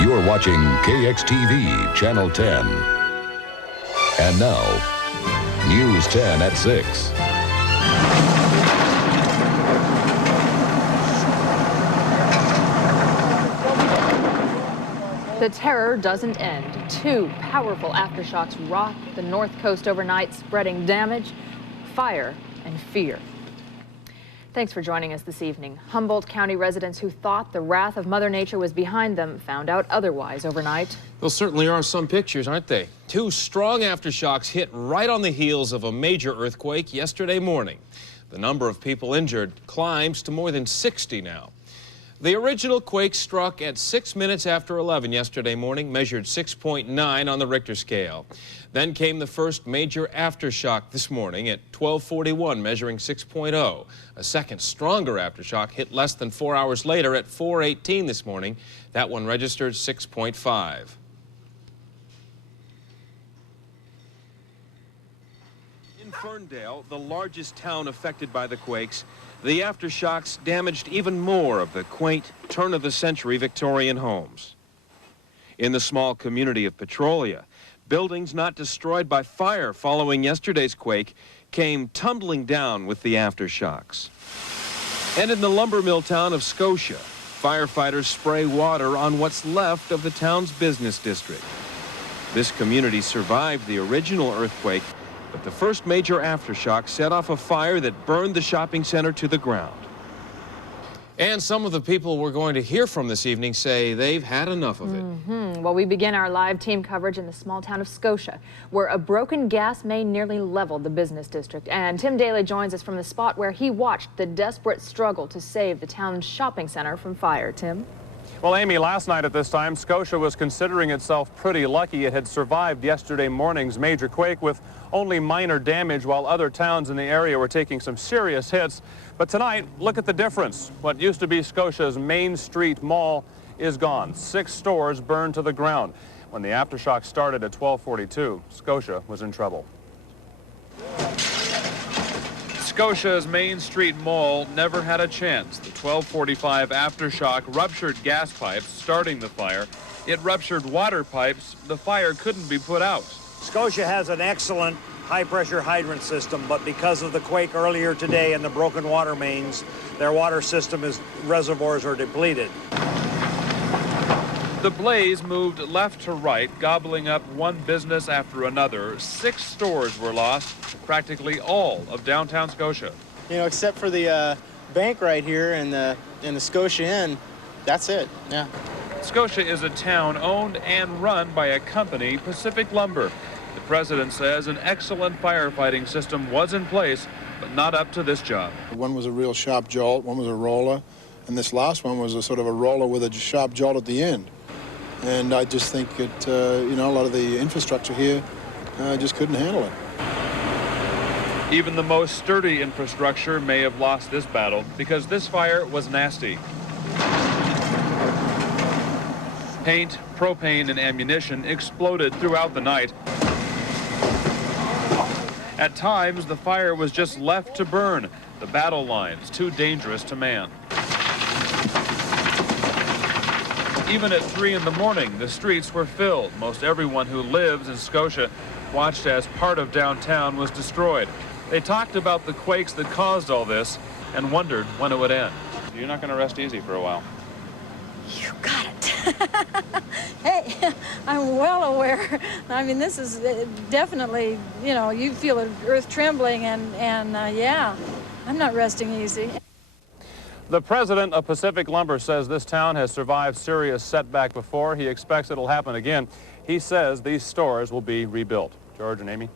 You're watching KXTV Channel 10. And now, News 10 at 6. The terror doesn't end. Two powerful aftershocks rocked the north coast overnight, spreading damage, fire, and fear. Thanks for joining us this evening. Humboldt County residents who thought the wrath of Mother Nature was behind them found out otherwise overnight. Well, certainly are some pictures, aren't they? Two strong aftershocks hit right on the heels of a major earthquake yesterday morning. The number of people injured climbs to more than 60 now. The original quake struck at 6 minutes after 11 yesterday morning, measured 6.9 on the Richter scale. Then came the first major aftershock this morning at 12:41, measuring 6.0. A second, stronger aftershock hit less than 4 hours later at 4:18 this morning. That one registered 6.5. In Ferndale, the largest town affected by the quakes, the aftershocks damaged even more of the quaint, turn-of-the-century Victorian homes. In the small community of Petrolia, buildings not destroyed by fire following yesterday's quake came tumbling down with the aftershocks. And in the lumber mill town of Scotia, firefighters spray water on what's left of the town's business district. This community survived the original earthquake, but the first major aftershock set off a fire that burned the shopping center to the ground. And some of the people we're going to hear from this evening say they've had enough of it. Well, we begin our live team coverage in the small town of Scotia, where a broken gas main nearly leveled the business district. And Tim Daly joins us from the spot where he watched the desperate struggle to save the town's shopping center from fire. Tim? Well, Amy, last night at this time, Scotia was considering itself pretty lucky. It had survived yesterday morning's major quake with only minor damage, while other towns in the area were taking some serious hits. But tonight, look at the difference. What used to be Scotia's Main Street Mall is gone. 6 stores burned to the ground. When the aftershock started at 12:42, Scotia was in trouble. Scotia's Main Street Mall never had a chance. The 12:45 aftershock ruptured gas pipes, starting the fire. It ruptured water pipes. The fire couldn't be put out. Scotia has an excellent high-pressure hydrant system, but because of the quake earlier today and the broken water mains, their water system reservoirs are depleted. The blaze moved left to right, gobbling up one business after another. 6 stores were lost, practically all of downtown Scotia. You know, except for the bank right here and the Scotia Inn, that's it, yeah. Scotia is a town owned and run by a company, Pacific Lumber. The president says an excellent firefighting system was in place, but not up to this job. One was a real sharp jolt, one was a roller, and this last one was a sort of a roller with a sharp jolt at the end. And I just think that, you know, a lot of the infrastructure here just couldn't handle it. Even the most sturdy infrastructure may have lost this battle because this fire was nasty. Paint, propane, and ammunition exploded throughout the night. At times, the fire was just left to burn. The battle lines too dangerous to man. Even at 3 in the morning, the streets were filled. Most everyone who lives in Scotia watched as part of downtown was destroyed. They talked about the quakes that caused all this and wondered when it would end. You're not going to rest easy for a while. You got it. Hey, I'm well aware. I mean, this is definitely, you know, you feel the earth trembling and yeah, I'm not resting easy. The president of Pacific Lumber says this town has survived serious setback before. He expects it'll happen again. He says these stores will be rebuilt. George and Amy?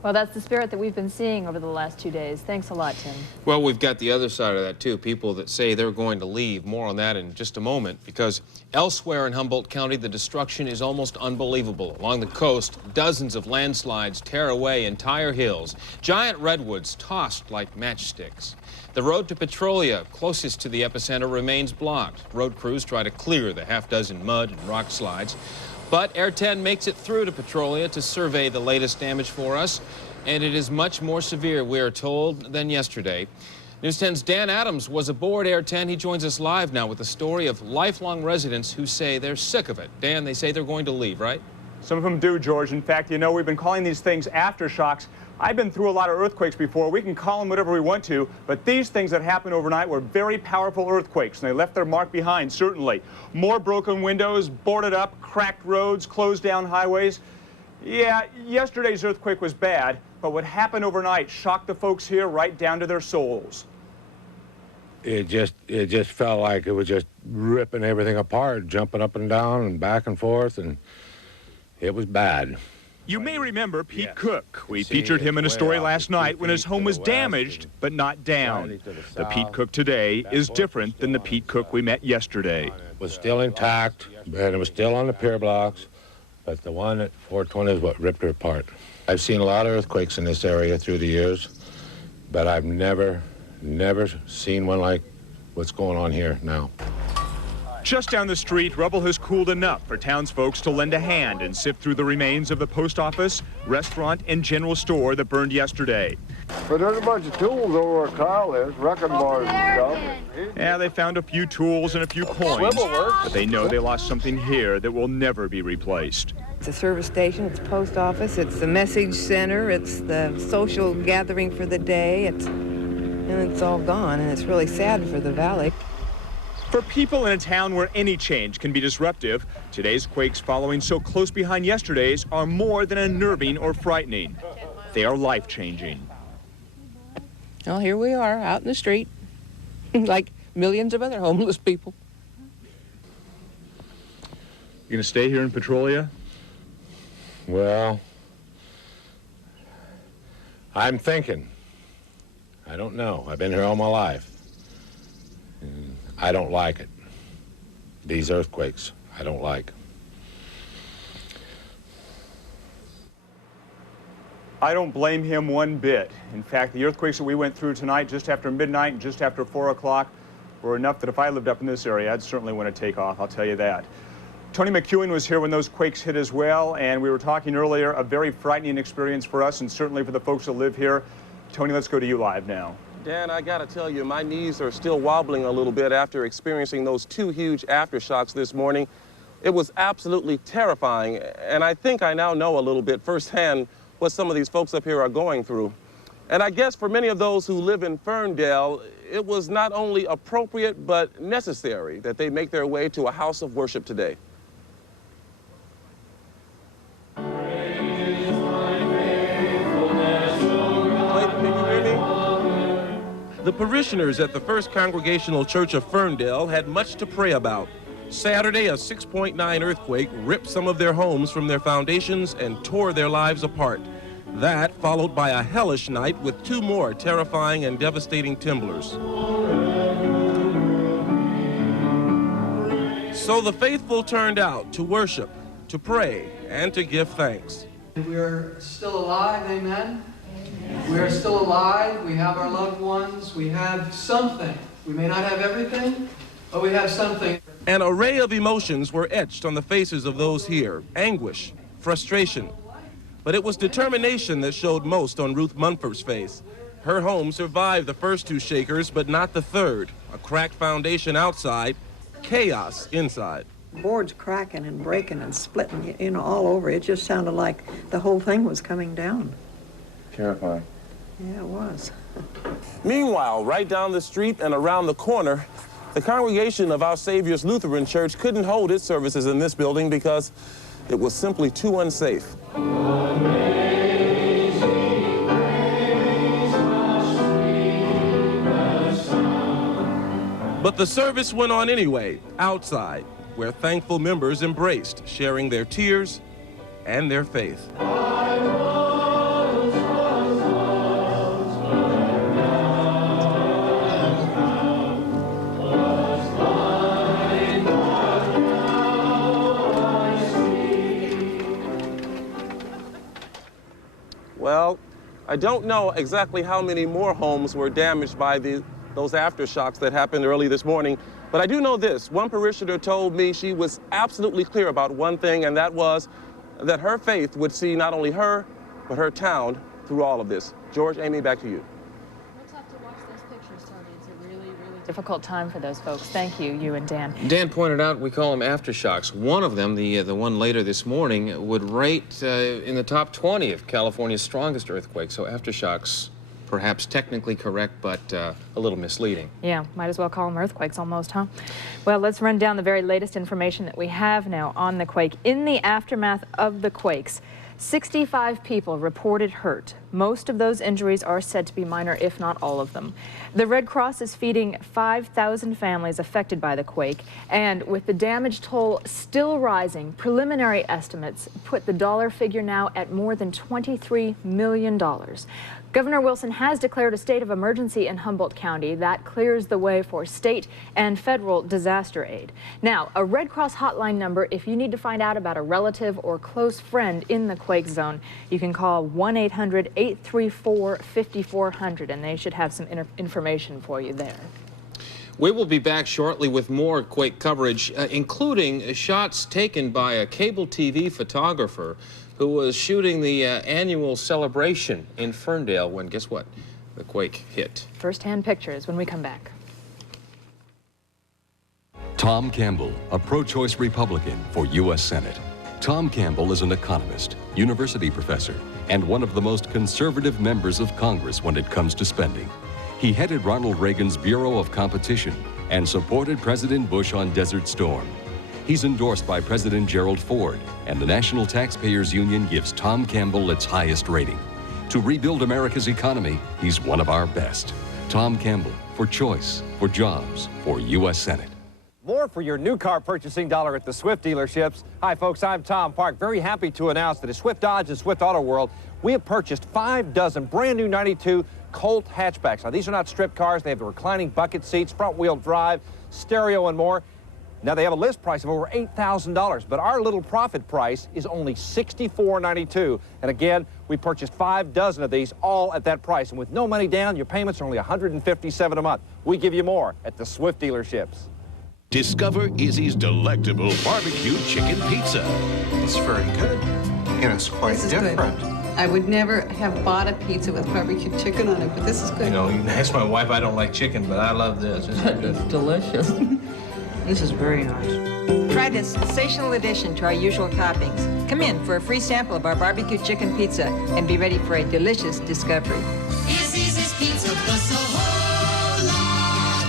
Well, that's the spirit that we've been seeing over the last 2 days. Thanks a lot, Tim. Well, we've got the other side of that, too. People that say they're going to leave. More on that in just a moment, because elsewhere in Humboldt County, the destruction is almost unbelievable. Along the coast, dozens of landslides tear away entire hills. Giant redwoods tossed like matchsticks. The road to Petrolia, closest to the epicenter, remains blocked. Road crews try to clear the half-dozen mud and rock slides. But Air 10 makes it through to Petrolia to survey the latest damage for us, and it is much more severe, we are told, than yesterday. News 10's Dan Adams was aboard Air 10. He joins us live now with the story of lifelong residents who say they're sick of it. Dan, they say they're going to leave, right? Some of them do, George. In fact, you know, we've been calling these things aftershocks. I've been through a lot of earthquakes before. We can call them whatever we want to, but these things that happened overnight were very powerful earthquakes, and they left their mark behind, certainly. More broken windows, boarded up, cracked roads, closed down highways. Yeah, yesterday's earthquake was bad, but what happened overnight shocked the folks here right down to their souls. It just felt like it was just ripping everything apart, jumping up and down and back and forth, and it was bad. You may remember Pete Cook. We featured him in a story last night when his home was damaged, but not down. The Pete Cook today is different than the Pete Cook we met yesterday. It was still intact, and it was still on the pier blocks, but the one at 420 is what ripped her apart. I've seen a lot of earthquakes in this area through the years, but I've never seen one like what's going on here now. Just down the street, rubble has cooled enough for townsfolk to lend a hand and sift through the remains of the post office, restaurant, and general store that burned yesterday. But there's a bunch of tools over where Kyle is, wrecking bars and stuff. Yeah, they found a few tools and a few coins, but they know they lost something here that will never be replaced. It's a service station, it's a post office, it's the message center, it's the social gathering for the day, and it's all gone, and it's really sad for the valley. For people in a town where any change can be disruptive, today's quakes following so close behind yesterday's are more than unnerving or frightening. They are life-changing. Well, here we are out in the street, like millions of other homeless people. You gonna stay here in Petrolia? Well, I'm thinking. I don't know. I've been here all my life. And I don't like it. These earthquakes, I don't like. I don't blame him one bit. In fact, the earthquakes that we went through tonight just after midnight and just after 4 o'clock were enough that if I lived up in this area, I'd certainly want to take off, I'll tell you that. Tony McEwen was here when those quakes hit as well, and we were talking earlier, a very frightening experience for us and certainly for the folks that live here. Tony, let's go to you live now. Dan, I gotta tell you, my knees are still wobbling a little bit after experiencing those 2 huge aftershocks this morning. It was absolutely terrifying, and I think I now know a little bit firsthand what some of these folks up here are going through. And I guess for many of those who live in Ferndale, it was not only appropriate but necessary that they make their way to a house of worship today. The parishioners at the First Congregational Church of Ferndale had much to pray about. Saturday, a 6.9 earthquake ripped some of their homes from their foundations and tore their lives apart. That followed by a hellish night with 2 more terrifying and devastating timblers. So the faithful turned out to worship, to pray, and to give thanks. We're still alive, amen? We are still alive, we have our loved ones, we have something. We may not have everything, but we have something. An array of emotions were etched on the faces of those here. Anguish, frustration. But it was determination that showed most on Ruth Munford's face. Her home survived the first 2 shakers, but not the third. A cracked foundation outside, chaos inside. Boards cracking and breaking and splitting, you know, all over. It just sounded like the whole thing was coming down. Terrifying. Yeah, it was. Meanwhile, right down the street and around the corner, the congregation of Our Savior's Lutheran Church couldn't hold its services in this building because it was simply too unsafe. But the service went on anyway, outside, where thankful members embraced, sharing their tears and their faith. Well, I don't know exactly how many more homes were damaged by those aftershocks that happened early this morning, but I do know this. One parishioner told me she was absolutely clear about one thing, and that was that her faith would see not only her, but her town through all of this. George, Amy, back to you. We'll have to watch those pictures, Tony. Difficult time for those folks. Thank you, you and Dan. Dan pointed out we call them aftershocks. One of them, the one later this morning, would rate in the top 20 of California's strongest earthquakes. So aftershocks, perhaps technically correct, but a little misleading. Yeah, might as well call them earthquakes almost, huh? Well, let's run down the very latest information that we have now on the quake. In the aftermath of the quakes, 65 people reported hurt. Most of those injuries are said to be minor, if not all of them. The Red Cross is feeding 5,000 families affected by the quake, and with the damage toll still rising, preliminary estimates put the dollar figure now at more than $23 million. Governor Wilson has declared a state of emergency in Humboldt County. That clears the way for state and federal disaster aid. Now, a Red Cross hotline number if you need to find out about a relative or close friend in the quake zone. You can call 1-800-834-5400, and they should have some information for you there. We will be back shortly with more quake coverage, including shots taken by a cable TV photographer who was shooting the annual celebration in Ferndale when, guess what, the quake hit. First-hand pictures when we come back. Tom Campbell, a pro-choice Republican for U.S. Senate. Tom Campbell is an economist, university professor, and one of the most conservative members of Congress when it comes to spending. He headed Ronald Reagan's Bureau of Competition and supported President Bush on Desert Storm. He's endorsed by President Gerald Ford, and the National Taxpayers Union gives Tom Campbell its highest rating. To rebuild America's economy, he's one of our best. Tom Campbell, for choice, for jobs, for U.S. Senate. More for your new car purchasing dollar at the Swift dealerships. Hi, folks, I'm Tom Park. Very happy to announce that at Swift Dodge and Swift Auto World, we have purchased 5 dozen brand new 92 Colt hatchbacks. Now, these are not strip cars. They have the reclining bucket seats, front-wheel drive, stereo, and more. Now, they have a list price of over $8,000, but our little profit price is only $64.92. And again, we purchased 5 dozen of these, all at that price. And with no money down, your payments are only $157 a month. We give you more at the Swift dealerships. Discover Izzy's delectable barbecue chicken pizza. It's very good. And it's quite different. I would never have bought a pizza with barbecue chicken on it, but this is good. You know, you can ask my wife, I don't like chicken, but I love this. It's delicious. This is very nice. Try this sensational addition to our usual toppings. Come in for a free sample of our barbecue chicken pizza and be ready for a delicious discovery. Izzy's Pizza plus a whole lot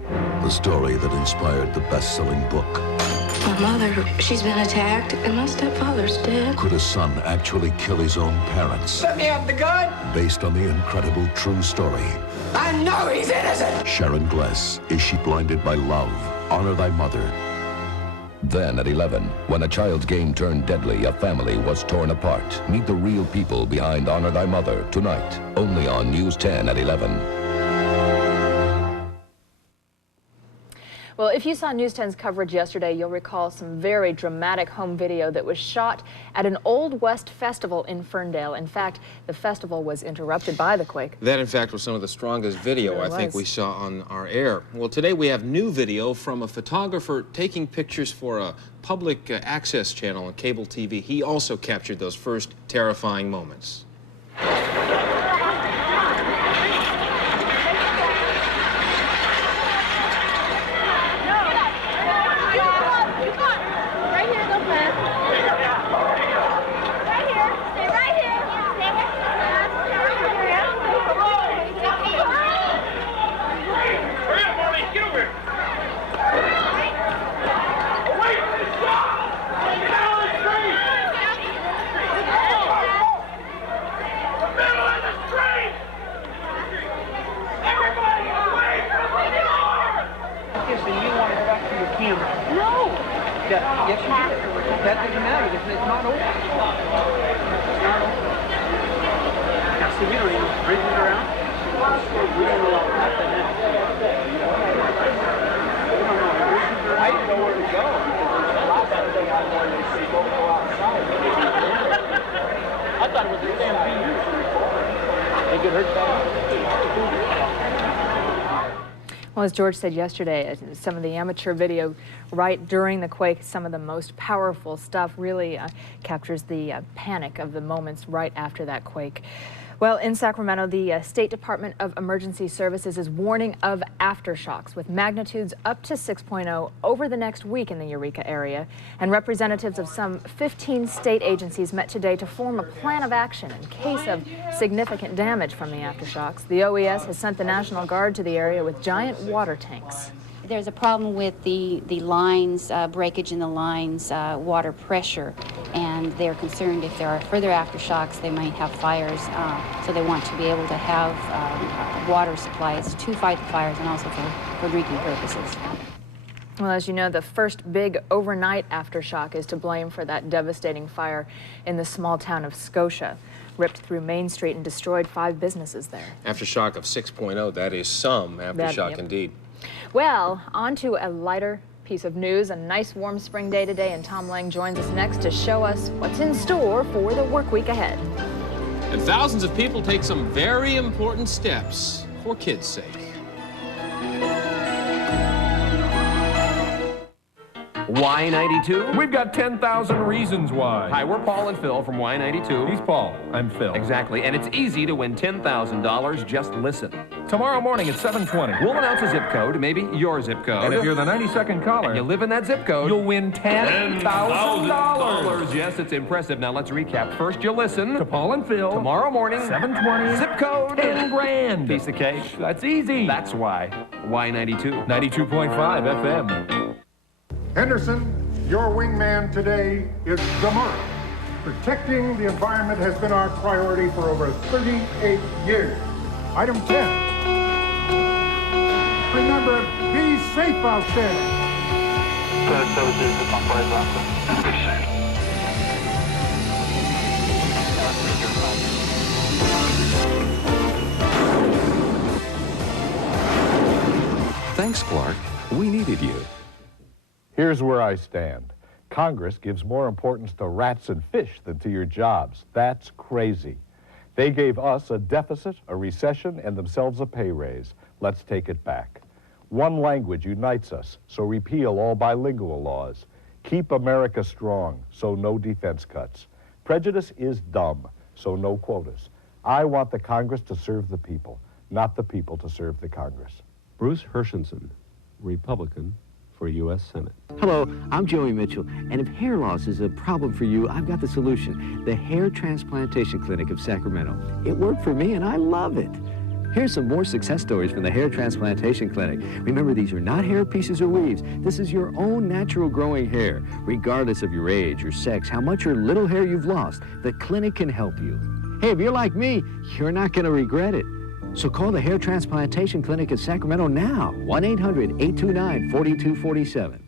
more. The story that inspired the best-selling book. My mother, she's been attacked, and my stepfather's dead. Could a son actually kill his own parents? Let me have the gun. Based on the incredible true story. I know he's innocent. Sharon Gless, Is She Blinded by Love? Honor Thy Mother. Then at 11, when a child's game turned deadly, a family was torn apart. Meet the real people behind Honor Thy Mother tonight, only on News 10 at 11. Well, if you saw News 10's coverage yesterday, you'll recall some very dramatic home video that was shot at an Old West festival in Ferndale. In fact, the festival was interrupted by the quake. That, in fact, was some of the strongest video I think we saw on our air. Well, today we have new video from a photographer taking pictures for a public access channel on cable TV. He also captured those first terrifying moments. Yes, you did. That doesn't matter because it's not open. It's not open. Now, see, we don't even bridge it around. We don't know nothing now. I didn't know where to go. Last time they got one, they say don't go outside. I thought it was the stampede. They get hurt bad. Well, as George said yesterday, some of the amateur video right during the quake, some of the most powerful stuff really captures the panic of the moments right after that quake. Well, in Sacramento, the State Department of Emergency Services is warning of aftershocks with magnitudes up to 6.0 over the next week in the Eureka area. And representatives of some 15 state agencies met today to form a plan of action in case of significant damage from the aftershocks. The OES has sent the National Guard to the area with giant water tanks. There's a problem with the lines, breakage in the lines, water pressure, and they're concerned if there are further aftershocks, they might have fires, so they want to be able to have water supplies to fight the fires and also for drinking purposes. Well, as you know, the first big overnight aftershock is to blame for that devastating fire in the small town of Scotia. Ripped through Main Street and destroyed 5 businesses there. Aftershock of 6.0, that is some aftershock indeed. Well, on to a lighter piece of news. A nice warm spring day today, and Tom Lang joins us next to show us what's in store for the work week ahead. And thousands of people take some very important steps for kids' sake. Why 92? We've got 10,000 reasons why. Hi, we're Paul and Phil from Why 92. He's Paul. I'm Phil. Exactly, and it's easy to win $10,000. Just listen. Tomorrow morning at 7:20, we'll announce a zip code, maybe your zip code. And if you're the 92nd caller, and you live in that zip code, you'll win $10,000. Yes, it's impressive. Now let's recap. First, you listen to Paul and Phil. Tomorrow morning, 7:20, zip code, 10 grand. Piece of cake. That's easy. That's why. Why 92? 92.5 FM. Henderson, your wingman today is Demurk. Protecting the environment has been our priority for over 38 years. Item 10. Remember, be safe out there. Thanks, Clark. We needed you. Here's where I stand. Congress gives more importance to rats and fish than to your jobs. That's crazy. They gave us a deficit, a recession, and themselves a pay raise. Let's take it back. One language unites us, so repeal all bilingual laws. Keep America strong, so no defense cuts. Prejudice is dumb, so no quotas. I want the Congress to serve the people, not the people to serve the Congress. Bruce Hershenson, Republican, for U.S. Senate. Hello, I'm Joey Mitchell, and if hair loss is a problem for you, I've got the solution. The Hair Transplantation Clinic of Sacramento. It worked for me, and I love it. Here's some more success stories from the Hair Transplantation Clinic. Remember, these are not hair pieces or weaves. This is your own natural growing hair. Regardless of your age, your sex, how much or little hair you've lost, the clinic can help you. Hey, if you're like me, you're not going to regret it. So call the Hair Transplantation Clinic in Sacramento now, 1-800-829-4247.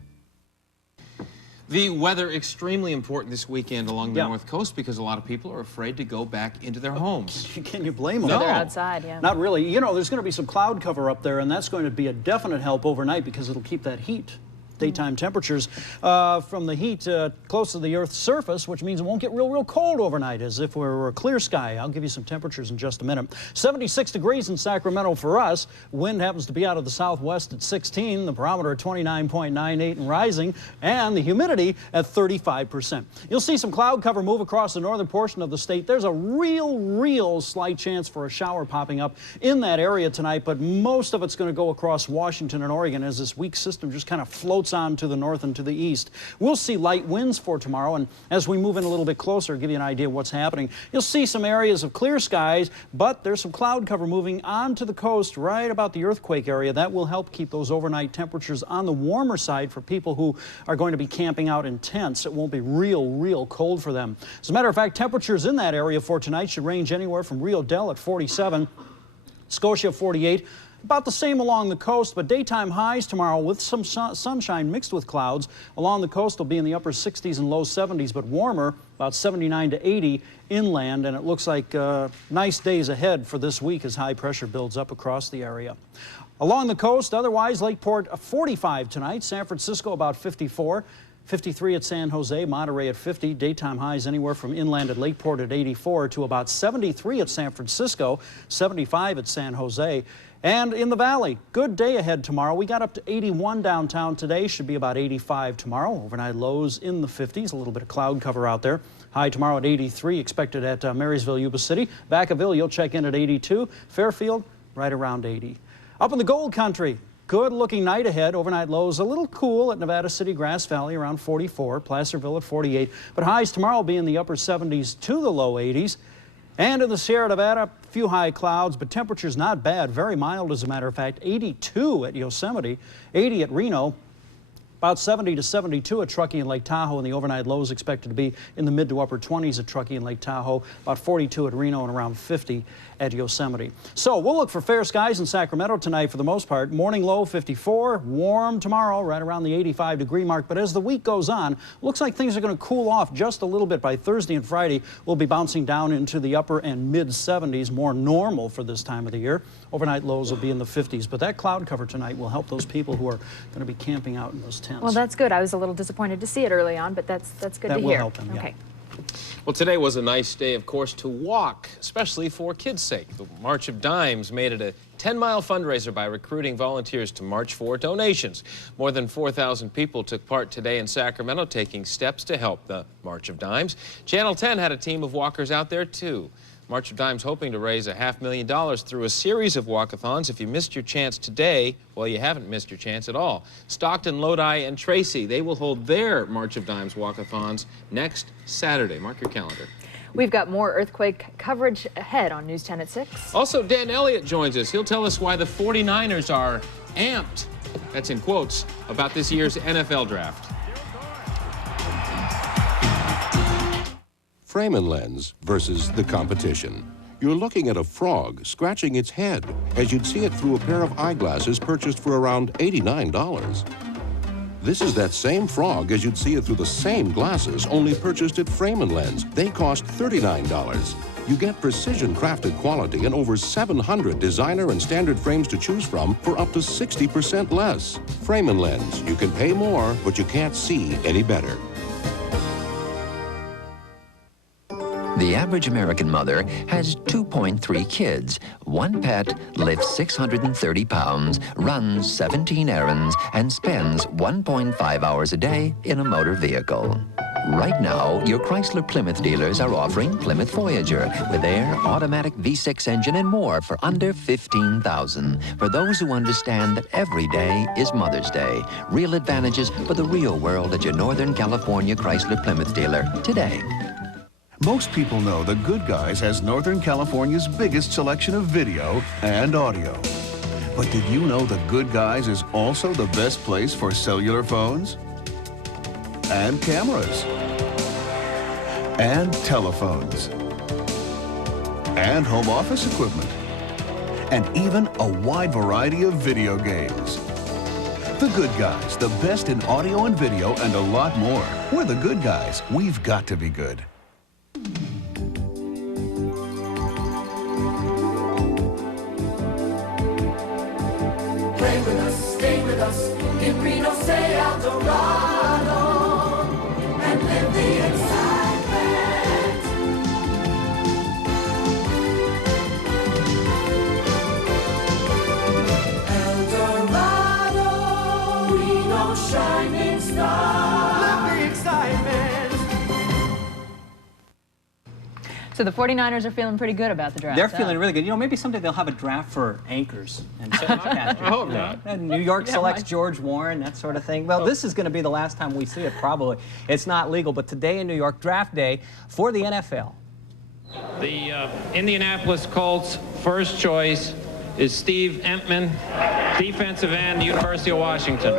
The weather extremely important this weekend along the North Coast because a lot of people are afraid to go back into their homes. Can you blame them? So they're outside, yeah. Not really. You know, there's going to be some cloud cover up there, and that's going to be a definite help overnight because it'll keep that heat. Daytime temperatures from the heat close to the Earth's surface, which means it won't get real cold overnight, as if we were a clear sky. I'll give you some temperatures in just a minute. 76 degrees in Sacramento for us. Wind happens to be out of the southwest at 16, the barometer at 29.98 and rising, and the humidity at 35%. You'll see some cloud cover move across the northern portion of the state. There's a real slight chance for a shower popping up in that area tonight, but most of it's going to go across Washington and Oregon as this weak system just kind of floats on to the north and to the east. We'll see light winds for tomorrow, and as we move in a little bit closer, give you an idea of what's happening. You'll see some areas of clear skies, but there's some cloud cover moving onto the coast right about the earthquake area. That will help keep those overnight temperatures on the warmer side for people who are going to be camping out in tents. It won't be real cold for them. As a matter of fact, temperatures in that area for tonight should range anywhere from Rio Del at 47, Scotia 48, about the same along the coast, but daytime highs tomorrow with some sunshine mixed with clouds. Along the coast will be in the upper 60s and low 70s, but warmer, about 79 to 80 inland, and it looks like nice days ahead for this week as high pressure builds up across the area. Along the coast, otherwise, Lakeport 45 tonight, San Francisco about 54. 53 at San Jose, Monterey at 50, daytime highs anywhere from inland at Lakeport at 84 to about 73 at San Francisco, 75 at San Jose. And in the valley, good day ahead tomorrow. We got up to 81 downtown today. Should be about 85 tomorrow. Overnight lows in the 50s. A little bit of cloud cover out there. High tomorrow at 83, expected at Marysville, Yuba City. Vacaville, you'll check in at 82. Fairfield, right around 80. Up in the Gold Country, good looking night ahead. Overnight lows a little cool at Nevada City, Grass Valley around 44. Placerville at 48. But highs tomorrow will be in the upper 70s to the low 80s. And in the Sierra Nevada, a few high clouds, but temperatures not bad. Very mild, as a matter of fact. 82 at Yosemite, 80 at Reno. About 70 to 72 at Truckee and Lake Tahoe, and the overnight lows expected to be in the mid to upper 20s at Truckee and Lake Tahoe, about 42 at Reno and around 50 at Yosemite. So we'll look for fair skies in Sacramento tonight for the most part. Morning low 54, warm tomorrow right around the 85-degree mark. But as the week goes on, looks like things are going to cool off just a little bit. By Thursday and Friday, we'll be bouncing down into the upper and mid 70s, more normal for this time of the year. Overnight lows will be in the 50s, but that cloud cover tonight will help those people who are going to be camping out in those tents. Well, that's good. I was a little disappointed to see it early on, but that's good to hear. That will help them, okay. Well, today was a nice day, of course, to walk, especially for kids' sake. The March of Dimes made it a 10-mile fundraiser by recruiting volunteers to march for donations. More than 4,000 people took part today in Sacramento, taking steps to help the March of Dimes. Channel 10 had a team of walkers out there, too. March of Dimes hoping to raise $500,000 through a series of walkathons. If you missed your chance today, well, you haven't missed your chance at all. Stockton, Lodi, and Tracy, they will hold their March of Dimes walkathons next Saturday. Mark your calendar. We've got more earthquake coverage ahead on News 10 at 6. Also, Dan Elliott joins us. He'll tell us why the 49ers are amped, that's in quotes, about this year's NFL draft. Frame and lens versus the competition. You're looking at a frog scratching its head as you'd see it through a pair of eyeglasses purchased for around $89. This is that same frog as you'd see it through the same glasses, only purchased at Frame and Lens. They cost $39. You get precision-crafted quality and over 700 designer and standard frames to choose from for up to 60% less. Frame and Lens. You can pay more, but you can't see any better. The average American mother has 2.3 kids. One pet lifts 630 pounds, runs 17 errands, and spends 1.5 hours a day in a motor vehicle. Right now, your Chrysler Plymouth dealers are offering Plymouth Voyager with air, automatic V6 engine, and more for under $15,000. For those who understand that every day is Mother's Day. Real advantages for the real world at your Northern California Chrysler Plymouth dealer today. Most people know The Good Guys has Northern California's biggest selection of video and audio. But did you know The Good Guys is also the best place for cellular phones? And cameras? And telephones? And home office equipment? And even a wide variety of video games. The Good Guys, the best in audio and video and a lot more. We're The Good Guys. We've got to be good. Play with us, stay with us, in Reno, say Eldorado, and live the excitement. Eldorado, Reno, shining star, live the excitement. So the 49ers are feeling pretty good about the draft. They're feeling really good. You know, maybe someday they'll have a draft for anchors and catchers. I hope not. And New York selects George Warren, that sort of thing. Well, this is going to be the last time we see it, probably. It's not legal, but today in New York, draft day for the NFL. The Indianapolis Colts' first choice is Steve Entman, defensive end, University of Washington.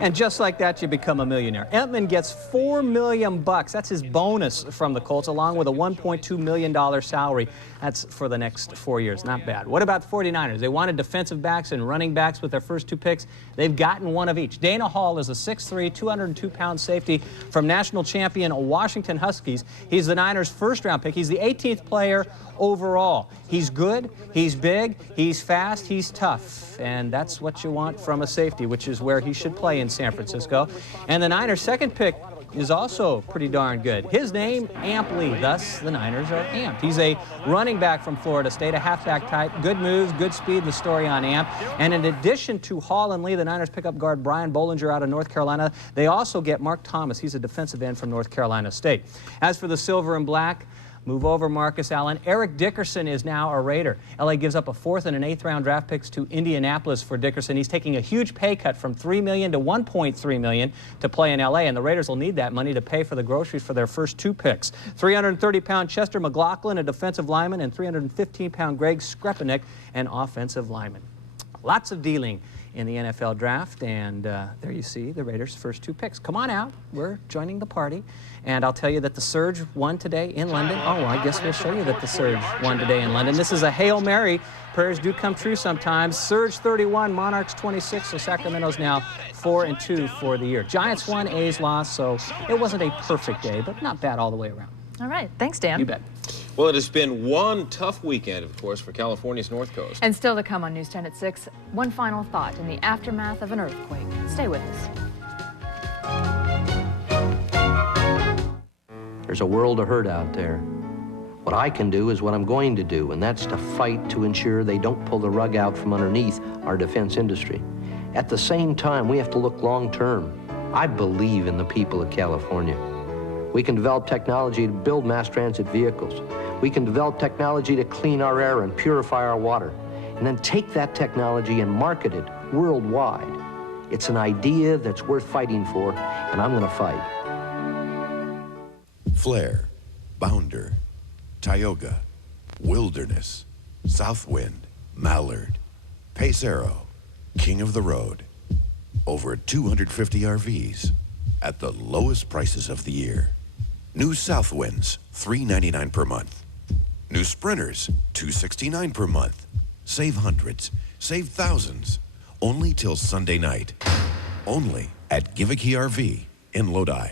And just like that, you become a millionaire. Entman gets $4 million. That's his bonus from the Colts, along with a $1.2 million salary. That's for the next 4 years. Not bad. What about the 49ers? They wanted defensive backs and running backs with their first two picks. They've gotten one of each. Dana Hall is a 6'3", 202-pound safety from national champion Washington Huskies. He's the Niners' first-round pick. He's the 18th player overall. He's good, he's big, he's fast, he's tough. And that's what you want from a safety, which is where he should play in San Francisco. And the Niners' second pick is also pretty darn good. His name, Amp Lee, thus the Niners are amped. He's a running back from Florida State, a halfback type, good moves, good speed, the story on Amp. And in addition to Hall and Lee, the Niners pick up guard Brian Bollinger out of North Carolina. They also get Mark Thomas. He's a defensive end from North Carolina State. As for the silver and black, move over, Marcus Allen. Eric Dickerson is now a Raider. LA gives up a 4th and an 8th round draft picks to Indianapolis for Dickerson. He's taking a huge pay cut from $3 million to $1.3 million to play in LA, and the Raiders will need that money to pay for the groceries for their first 2 picks. 330-pound Chester McLaughlin, a defensive lineman, and 315-pound Greg Skrepenik, an offensive lineman. Lots of dealing in the NFL draft, and there you see the Raiders' first 2 picks. Come on out. We're joining the party. And I'll tell you that the Surge won today in London. Oh, I guess we'll show you that the Surge won today in London. This is a Hail Mary. Prayers do come true sometimes. Surge 31, Monarchs 26, so Sacramento's now 4-2 for the year. Giants won, A's lost, so it wasn't a perfect day, but not bad all the way around. All right. Thanks, Dan. You bet. Well, it has been one tough weekend, of course, for California's North Coast. And still to come on News 10 at 6, one final thought in the aftermath of an earthquake. Stay with us. There's a world of hurt out there. What I can do is what I'm going to do, and that's to fight to ensure they don't pull the rug out from underneath our defense industry. At the same time, we have to look long term. I believe in the people of California. We can develop technology to build mass transit vehicles. We can develop technology to clean our air and purify our water, and then take that technology and market it worldwide. It's an idea that's worth fighting for, and I'm going to fight. Flare, Bounder, Tioga, Wilderness, Southwind, Mallard, Pacero, King of the Road. Over 250 RVs at the lowest prices of the year. New Southwinds, $399 per month. New Sprinters, $269 per month. Save hundreds, save thousands. Only till Sunday night. Only at Give a Key RV in Lodi.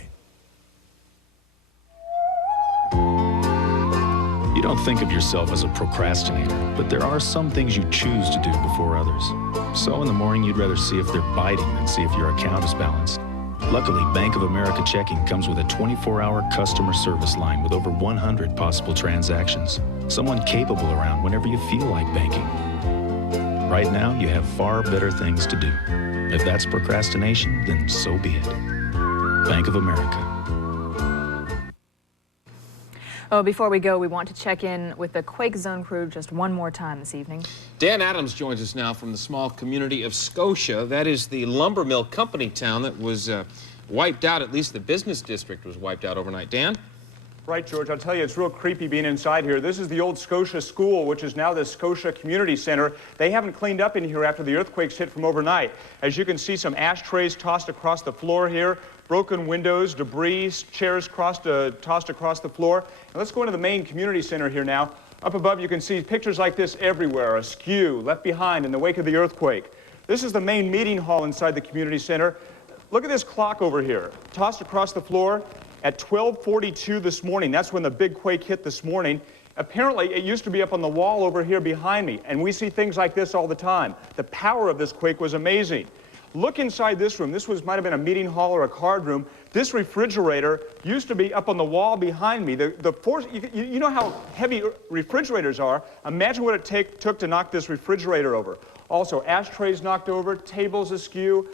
You don't think of yourself as a procrastinator, but there are some things you choose to do before others. So in the morning, you'd rather see if they're biting than see if your account is balanced. Luckily, Bank of America Checking comes with a 24-hour customer service line with over 100 possible transactions. Someone capable around whenever you feel like banking. Right now, you have far better things to do. If that's procrastination, then so be it. Bank of America. Oh, before we go, we want to check in with the Quake Zone crew just one more time this evening. Dan Adams joins us now from the small community of Scotia. That is the lumber mill company town that was wiped out. At least the business district was wiped out overnight. Dan? Right, George. I'll tell you, it's real creepy being inside here. This is the old Scotia School, which is now the Scotia Community Center. They haven't cleaned up in here after the earthquakes hit from overnight. As you can see, some ashtrays tossed across the floor here, broken windows, debris, chairs tossed across the floor. And let's go into the main community center here now. Up above, you can see pictures like this everywhere, askew, left behind in the wake of the earthquake. This is the main meeting hall inside the community center. Look at this clock over here, tossed across the floor at 12:42 this morning. That's when the big quake hit this morning. Apparently, it used to be up on the wall over here behind me, and we see things like this all the time. The power of this quake was amazing. Look inside this room. This might have been a meeting hall or a card room. This refrigerator used to be up on the wall behind me. The force, you know how heavy refrigerators are. Imagine what it took to knock this refrigerator over. Also, ashtrays knocked over, tables askew.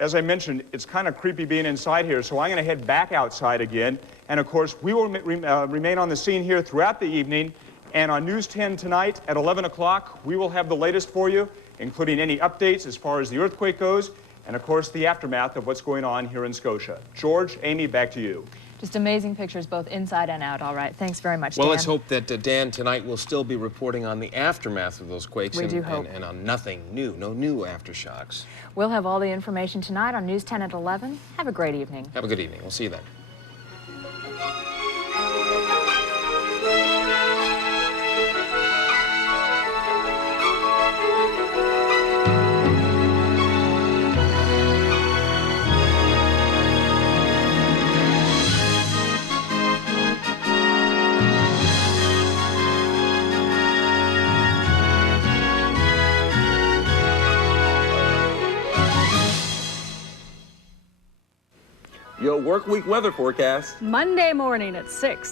As I mentioned, it's kind of creepy being inside here, so I'm going to head back outside again. And of course, we will remain on the scene here throughout the evening. And on News 10 tonight at 11 o'clock, we will have the latest for you, including any updates as far as the earthquake goes, and of course the aftermath of what's going on here in Scotia. George, Amy, back to you. Just amazing pictures both inside and out. All right, thanks very much, Well, Dan. let's hope that Dan tonight will still be reporting on the aftermath of those quakes and on nothing new, no new aftershocks. We'll have all the information tonight on News 10 at 11. Have a great evening. Have a good evening. We'll see you then. Your work week weather forecast. Monday morning at 6.